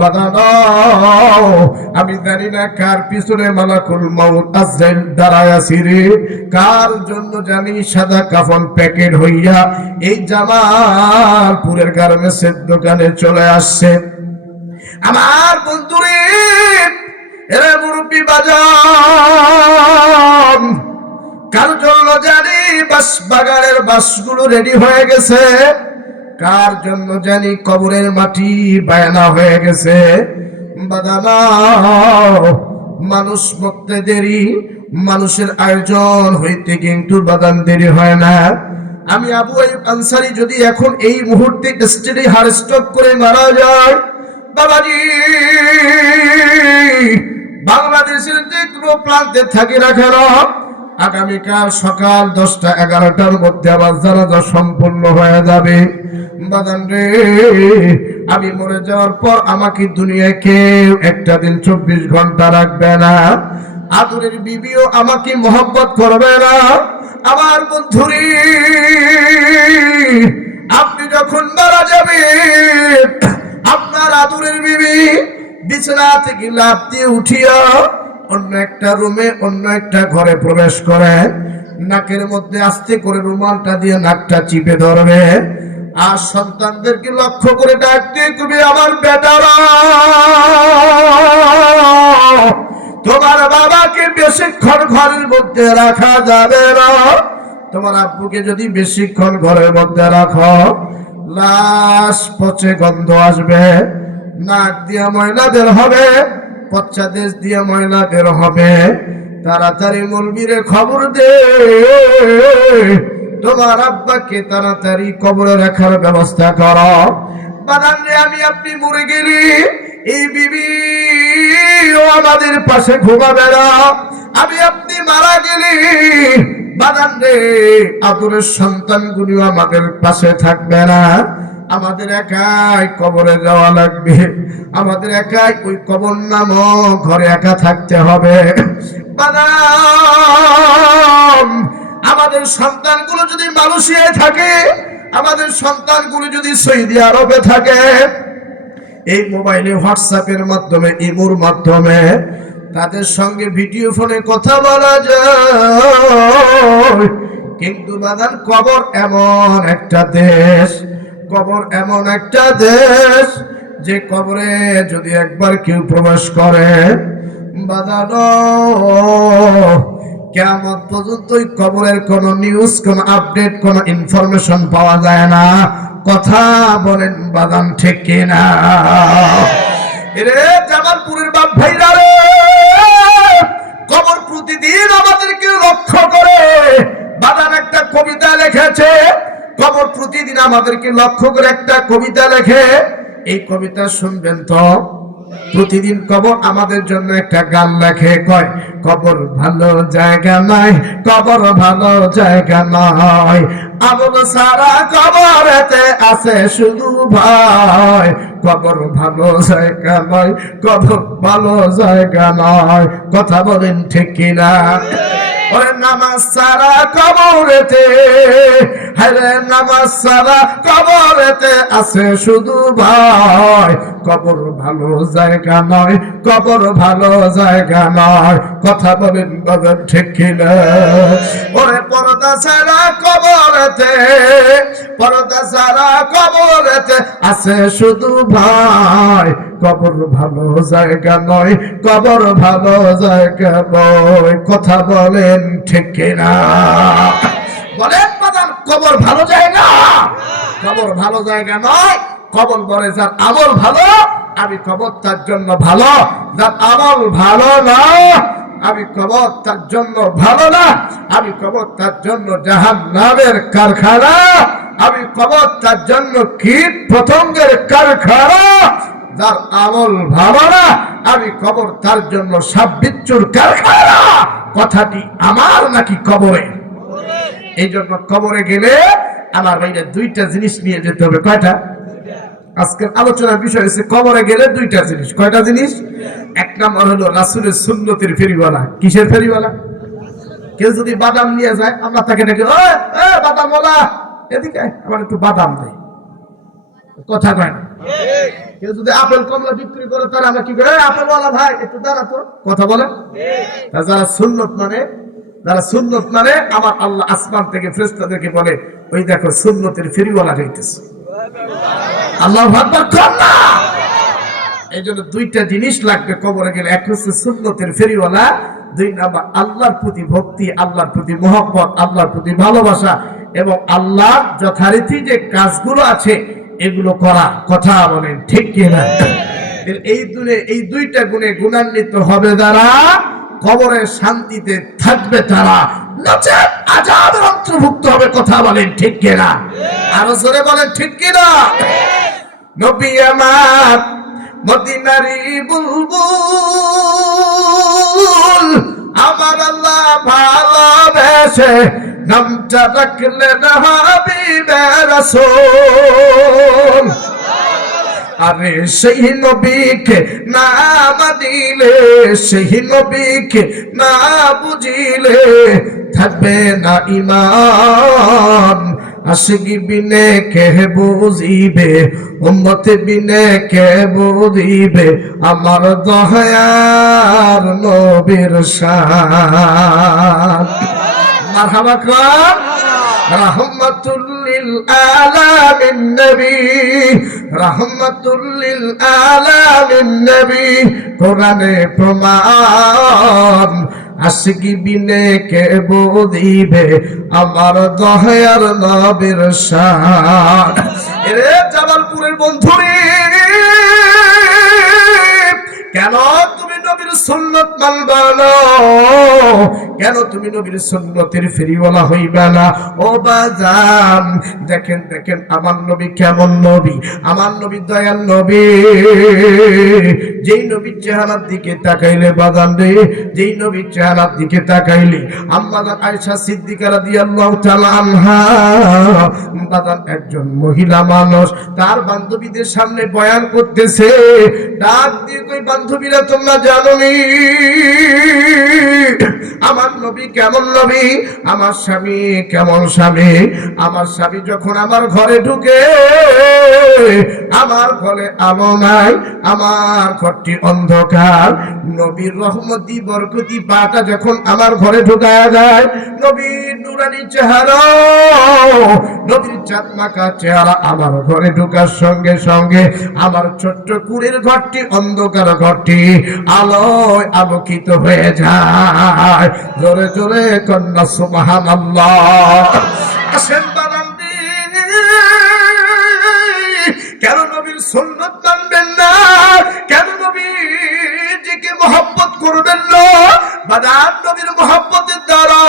বাদানো আমি জানি না কার পিছনে মালাকুল মাউত আজরাইল দাঁড়ায় আছে রে, কার জন্য জানি সাদা কাফন প্যাকেট হইয়া এই জামালপুরের গার্মেন্টসের দোকানে চলে আসছে। আমার বন্ধুরে, এরে মুরব্বী বাজান, কার জন্য জানি বাস বাগানের বাসগুলো রেডি হয়ে গেছে, কার জন্য জানি কবরের মাটি বায়না হয়ে গেছে। বাদানা মানুষ মরতে দেরি, মানুষের আয়োজন হইতে কিন্তু বাদান দেরি হয় না। আমি আবু আইয়ুব আনসারী যদি এখন এই মুহূর্তে স্টেডি হার্ট স্ট্রোক করে মারা যায়, বাবাজি বাংলাদেশের যে কোনো প্রান্তে থাকি না কেন, আগামীকাল সকাল 10টা-11টার মধ্যে আমার জানাজা সম্পূর্ণ হয়ে যাবে। বাদান রে, আমি মরে যাওয়ার পর আমাকে দুনিয়ায় কেউ একটা দিন 24 ঘন্টা রাখবে না, আদরের বিবিও আমাকে মহব্বত করবে না। আমার বন্ধুরি, আপনি যখন মারা যাবেন, আপনার আদরের বিবি বিছানা থেকে লাফ দিয়ে উঠিয়া অন্য একটা রুমে, অন্য একটা ঘরে প্রবেশ করে, নাকের মধ্যে আস্তে করে রুমালটা দিয়ে নাকটা চিপে ধরবে, আর সন্তানদেরকে লক্ষ্য করে ডাক দিয়ে কবি, আমার বেটারা, তোমার বাবাকে বেশিক্ষণ ঘরের মধ্যে রাখা যাবে না, তোমার আব্বুকে যদি বেশিক্ষণ ঘরের মধ্যে রাখো লাশ পচে গন্ধ আসবে, নাক দিয়ে ময়লা বের হবে, পশ্চাদেশ দিয়ে ময়লা বের হবে, তাড়াতাড়ি মুলবিরে খবর দে, তোমার আব্বাকে তাড়াতাড়ি কবরে রাখার ব্যবস্থা করো। বাদান রে, আমি আপনি মরে গেলি, এই বিবি ও আমাদের পাশে ঘুমাবে না, আমি আপনি মারা গেলি, বাদান রে আদরের সন্তানগুলিও আমাদের পাশে থাকবে না, আমাদের একাই কবরে যাওয়া লাগবে, আমাদের একাই ওই কবর নামক ঘরে একা থাকতে হবে। বাদাম, আমাদের সন্তানগুলো যদি মালয়েশিয়ায় থাকে, আমাদের সন্তানগুলো যদি সৌদি আরবে থাকে, এই মোবাইলে হোয়াটসঅ্যাপের মাধ্যমে, ইমোর মাধ্যমে তাদের সঙ্গে ভিডিও ফোনে কথা বলা যায়। কিন্তু বাদান, কবর এমন একটা দেশ, কবর এমন একটা দেশ যে কবরে যদি একবার কেউ প্রবেশ করে, বাদানো কিয়ামত পর্যন্ত ওই কবরের কোন নিউজ, কোন আপডেট, কোন ইনফরমেশন পাওয়া যায় না। কথা বলেন বাদান, ঠিক কিনা? এরে জামালপুরের বাপ ভাইরা রে, কবর প্রতিদিন আমাদেরকে লক্ষ্য করে বাদান একটা কবিতা লিখেছে, কবর প্রতিদিন আমাদেরকে লক্ষ্য করে একটা কবিতা লেখে। এই কবিতা শুনবেন তো? প্রতিদিন কবর আমাদের জন্য একটা গান লেখে, কয় কবর ভালো জায়গা নাই, কবর ভালো জায়গা নয়, আমল সারা কবরেতে আছে শুধু ভয়, কবর ভালো জায়গা নয়, কবর ভালো জায়গা নয়। কথা বলেন ঠিক কিনা? ওরে নামাজ সারা কবরেতে, হরে নামাজ সারা কবরেতে আছে শুধু ভয়, কবর ভালো জায়গা নয়, কবর ভালো জায়গা নয়। কথা বলেন বাজার ঠিক কিনা? ওরে পর্দা সারা কবরেতে, পর্দা সারা কবরেতে আছে শুধু ভয়, কবর ভালো জায়গা নয়, কবর ভালো জায়গা নয়। কথা বলেন ঠিক কিনা? বলেন বাদান, কবর ভালো জায়গা? কবর ভালো জায়গা নয়। কবর বলে যার আমল ভালো, আমি কবর তার জন্য ভালো, যার আমল ভালো না, আমি কবর তার জন্য ভালো না, আমি কবর তার জন্য জাহান্নামের কারখানা, আমি কবর তার জন্য কীট পতঙ্গের কারখানা। যার আমল ভালো না, আমি কবর তার জন্য সাপ বিচ্ছুর কারখানা। কথাটি আমার নাকি কবরে? এই জন্য কবরে গেলে আমার বাইরে দুইটা জিনিস নিয়ে যেতে হবে। কয়টা? আজকের আলোচনার বিষয় হচ্ছে কবরে গেলে দুইটা জিনিস। কয়টা জিনিস? এক নম্বর হলো রাসূলের সুন্নতের ফেরিওয়ালা। কিসের ফেরিওয়ালা? কেউ যদি বাদাম নিয়ে যায়, আমরা তাকে ডেকে, বাদামওয়ালা এদিকে আমার একটু বাদাম দেয়। কথা কয় না। কেউ যদি আপেল কমলা বিক্রি করে তাহলে আমরা কি করে, আপেলওয়ালা ভাই একটু দাঁড়া তো, কথা বলে। যারা সুন্নত মানে আমার আল্লাহ আসমান থেকে ফেরেশতাদেরকে বলে, ওই দেখো সুন্নতের ফেরিওয়ালা যাইতেছে। আল্লাহু আকবার কর না। এই জন্য দুইটা জিনিস লাগবে কবরে গেলে, এক হচ্ছে সুন্নতের ফেরিওয়ালা, দুই নাম্বার আল্লাহর প্রতি ভক্তি, আল্লাহর প্রতি মহব্বত, আল্লাহর প্রতি ভালোবাসা, এবং আল্লাহ যথারীতি যে কাজগুলো আছে এগুলো করা। কথা বলেন ঠিক কিনা? এই দুইটা গুণে গুণান্বিত হবে যারা, কবরে শান্তিতে থাকবে তারা, নচেত আযাবের অন্তর্ভুক্ত হবে। কথা বলেন ঠিক কিনা? আরো জোরে বলেন ঠিক কিনা? নবী আমার মদিনারি বুলবুল, আমার আল্লাহ ভালোবেসে নামটা রাখলেন হাবিবে রাসূল। আরে সেই নবীকে না মানিলে, সেই নবীকে না বুঝিলে থাকবে না ঈমান। আশিকি বিনে কে বুঝিবে, উম্মত বিনে কে বুঝিবে আমার দয়ার নবীর শান। মারহাবা কর। রাহমাতুল লিল আলামিন নবী, রাহমাতুল লিল আলামিন নবী, কোরআনে প্রমাণ। আশিকি বিনে কে বুঝিবে আমার দয়ার নবীর শান। এরে জামালপুরের বন্ধুরে, কেন তুমি নবীর সুন্নত মানবা না? কেন তুমি নবীর সুন্নতের ফেরিওয়ালা হইবা না? ও বাজান, দেখেন দেখেন আমার নবী কেমন নবী, আমার নবী দয়াল নবী। যেই নবীর চেহারার দিকে তাকাইলে বাজান রে, যেই নবীর চেহারার দিকে তাকাইলে আম্মা জান আয়েশা সিদ্দিকা রাদিয়াল্লাহু তাআলা আনহা, বাজান একজন মহিলা মানুষ তার বান্ধবীদের সামনে বয়ান করতেছে, ডাক দিয়ে কই, বান্ধবীরা তোমরা জানো নি আমার নবী কেমন নবী, আমার স্বামী কেমন স্বামী? আমার স্বামী যখন আমার ঘরে ঢুকে, আমার ঘরে আলো নাই, আমার ঘরটি অন্ধকার। নবীর রহমতি বরকতি পাটা যখন আমার ঘরে ঢুকায়া যায়, নবীর নুরানি চেহারা, নবীর চাঁদমাকা চেহারা আমার ঘরে ঢুকার সঙ্গে সঙ্গে আমার ছোট্ট কুড়ের ঘরটি, অন্ধকার ঘরটি আলোয় আলোকিত হয়ে যায়। জোরে জোরে কন্যা সুবহানাল্লাহ। আসেন বারান্দি, কেন নবীর সুন্নাত মানবেন না? কেন নবীজিকে মহব্বত করবেন না? বাদান নবীর মহব্বতের দ্বারা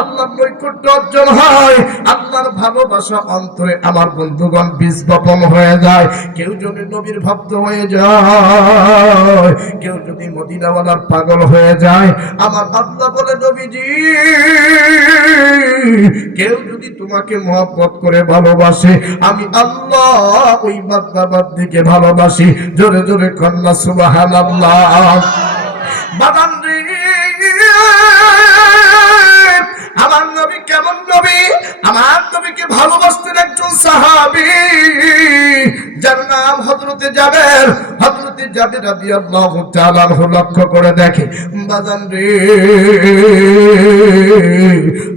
আল্লাহর নৈকট্য অর্জন হয়, আল্লাহর ভালোবাসা অন্তরে আমার বন্ধুগণ বীজ বপন হয়ে যায়। কেউ যদি নবীর ভক্ত হয়ে যায়, কেউ যদি মদিনাওয়ালার পাগল হয়ে যায়, আমার আল্লাহ বলে, নবীজি কেউ যদি তোমাকে মহব্বত করে ভালোবাসে, আমি আল্লাহ ওই বান্দাবান্দিকে ভালোবাসি। জোরে জোরে কন্যা সুবহানাল্লাহ। বাদান রে, আমার নবী কেমন নবী? আমার নবীকে ভালোবাসতেন একজন সাহাবী, যার নাম হযরতে জাবের। হযরতে জাবের রাদিয়াল্লাহু তাআলা লক্ষ্য করে দেখে, বাজান রে,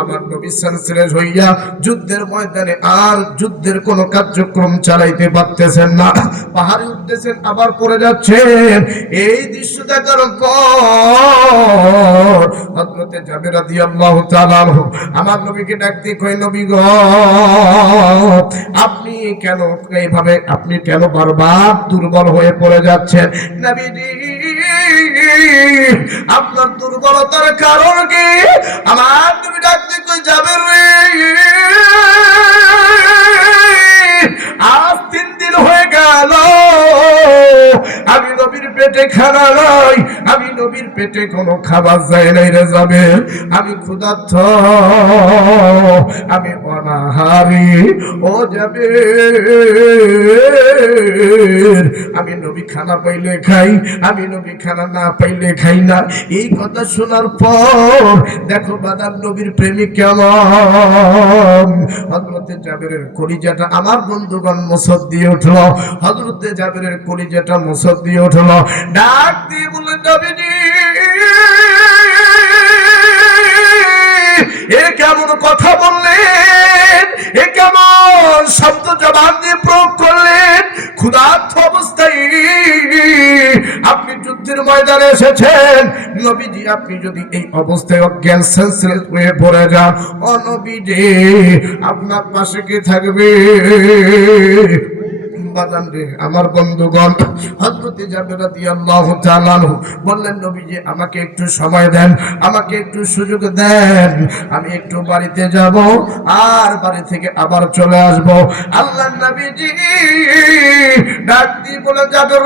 আমার নবী সেন্সলেস হইয়া যুদ্ধের ময়দানে আর যুদ্ধের কোন কার্যক্রম চালাইতে পারতেছেন না, পাহাড়ে উঠতেছেন আবার পড়ে যাচ্ছেন। এই দৃশ্য দেখার পর হযরতে জাবের রাদিয়াল্লাহু তাআলা আমার নবীকে ডাক দিয়ে কই, নবী গো, আপনি কেন এইভাবে, আপনি কেন বারবার দুর্বল হয়ে পড়ে যাচ্ছেন? নবীজি, আপনার দুর্বলতার কারণ কি? আমার নবী ডাক দিয়ে কই, জাবের রে, আজ 3 দিন হয়ে গেল আমি নবীর পেটে খানা নাই, আমি নবীর পেটে কোনো খাবার যায় নাই রে যাবে, আমি ক্ষুধার্ত, আমি অনাহারি, ও যাবে আমি নবী খানা পাইলে খাই, আমি নবী খানা না পাইলে খাই না। এই কথা শোনার পর দেখো বাদাম নবীর প্রেমিক কেমন। হযরতে জাবেরের কলিজাটা আমার বন্ধুগণ মুসদ দিয়ে উঠলো, হযরতে জাবেরের কলিজাটা মুসদ দিয়ে উঠলো, ডাক দিয়ে বললেন নবীজি এ কেমন কথা বললেন, এ কেমন শব্দ জবান দিয়ে প্রয়োগ করলেন, ক্ষুধার্ত অবস্থায় আপনি যুদ্ধের ময়দানে এসেছেন। নবীজি আপনি যদি এই অবস্থায় অজ্ঞান সেন্সলেস হয়ে পড়ে যান, ও নবীজি আপনার পাশে কে থাকবে? আমার বন্ধুগণ হযরতে জাবের রাদিয়াল্লাহু তাআলা আনহু বললেন নবীজি আমাকে একটু সময় দেন, আমাকে একটু সুযোগ দেন, আমি একটু বাড়িতে যাব আর বাড়ি থেকে আবার চলে আসব। আল্লাহর নবীজি ডাক দিয়ে বলে জাবের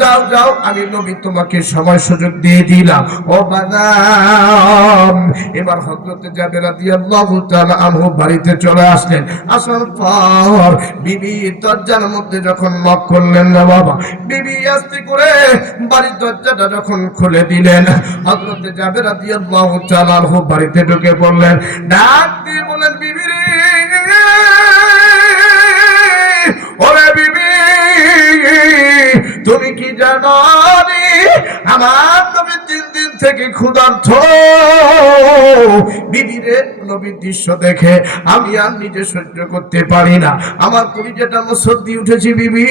যাও যাও, আমি নবী তোমাকে সময় সুযোগ দিয়ে দিলাম। ও বাদাম এবার হযরতে জাবের রাদিয়াল্লাহু তাআলা আনহু বাড়িতে চলে আসলেন। আসার পর বিবি দরজার মধ্যে যখন নক করলেন না বাবা, বিবি আস্তে করে বাড়ির দরজাটা যখন খুলে দিলেন, হযরতে জাবের রাদিয়াল্লাহু তাআলা আনহু বাড়িতে ঢুকে পড়লেন। ডাক দিয়ে বলেন বিবি রে, ওরে বিবি তুমি কি জানো আমার নবী 3 দিন থেকে ক্ষুধার্ত। বিবি রে নবীর দৃশ্য দেখে আমি আর নিজে সহ্য করতে পারি না, আমার কলিজাটা মুসদ দিয়ে উঠেছি। বিবি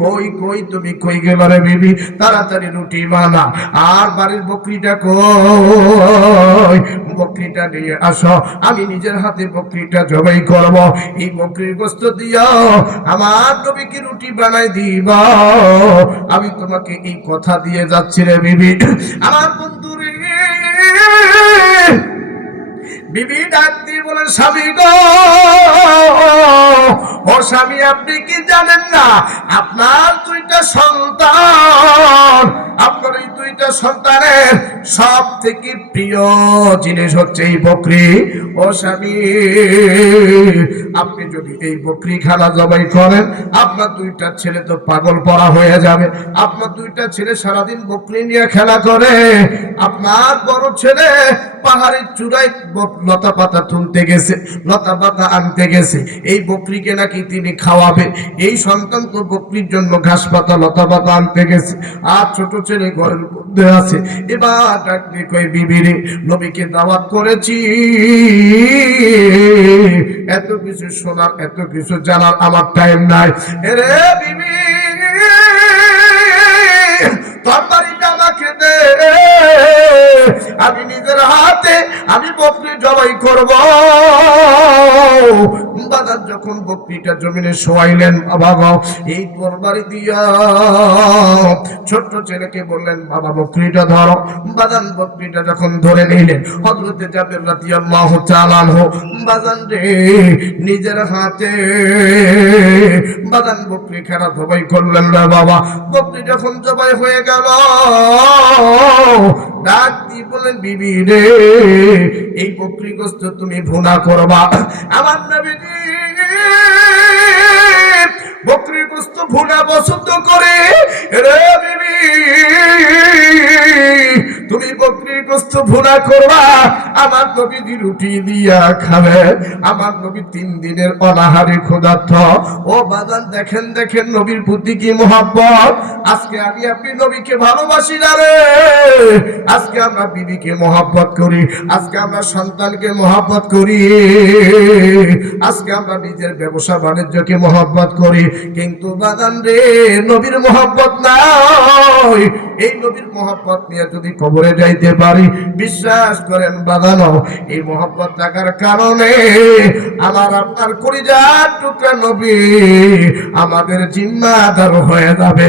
কই কই তুমি কই গেলে রে বিবি, তাড়াতাড়ি রুটি বানা, আর বাড়ির বকরিটা কই, বকরিটা নিয়ে আসো, আমি নিজের হাতে বকরিটা জবাই করব, এই বকরির গোশত দিয়া আমার নবীকে রুটি বানাই দিবা। আমি তোমাকে এই কথা দিয়ে যাচ্ছি রে বিবি। আমার বন্ধু রে, বিবি ডাক দিয়ে বলেন স্বামী গো, ও স্বামী আপনি কি জানেন না আপনার 2টা সন্তান, আপনার এই 2টা সন্তানের সব থেকে প্রিয় জিনিস হচ্ছে এই বকরি। ও স্বামী আপনি যদি এই বকরি খানা জবাই করেন, আপনার 2টা ছেলে তো পাগল পড়া হয়ে যাবে, আপনার 2টা ছেলে সারাদিন বকরি নিয়ে খেলা করে, আপনার বড় ছেলে পাহাড়ের চূড়ায় লতা পাতা তুলতে গেছে, লতা পাতা আনতে গেছে, এই বকরিকে নাকি তিনি খাওয়াবে, এই সন্তান তো বকরির জন্য ঘাস পাতা লতা পাতা আনতে গেছে, আর ছোট ছেলে ঘরের মধ্যে আছে। এবার ডাক দিয়ে কই বিবি রে, নবীকে দাওয়াত করেছি, এত কিছু শোনার এত কিছু জানার আমার টাইম নাই। এরে বিবি তরকারিটা আমাকে দে, আমি নিজের হাতে আমি বকরি জবাই করব। বাজার যখন বকরিটা জমিনে শোয়াইলেন, বাবা এই তরবারি দিয়া ছোট্ট ছেলেকে বললেন বাবা বকরিটা ধরো। বাজান বকরিটা যখন ধরে নিলেন, হযরতে জাবের রাদিয়াল্লাহু তাআলা আনহু বাজান রে নিজের হাতে বাজান বকরি খানা জবাই করলেন না বাবা। বকরি যখন জবাই হয়ে গেল, ডাক দিয়ে বলেন বিবি রে এই বকরি গোশত তুমি ভুনা করবা। আমার নবীজি বকরি গোশত ভুনা পছন্দ করে। রে বিবি তুমি বকরি গোশত ভুনা করবা, আমার নবীজি রুটি দিয়া খাবে, আমার নবী 3 দিনের অনাহারে ক্ষুধার্ত। ও বাজান দেখেন দেখেন নবীর প্রতি কি মহব্বত। আজকে আমি আপনি নবীকে ভালোবাসি না রে, আজকে আমরা বিবিকে মহব্বত করি, আজকে আমরা সন্তানকে মহব্বত করি, আজকে আমরা নিজের ব্যবসা বাণিজ্যকে মহব্বত করি, কিন্তু বাজান রে নবীর মহব্বত নাই। এই নবীর মহব্বত নিয়ে যদি কবরে যাইতে পারি, বিশ্বাস করেন বাজানো এই মহব্বত থাকার কারণে আমার আপনার কলিজার টুকরা নবী আমাদের জিম্মাদার হয়ে যাবে।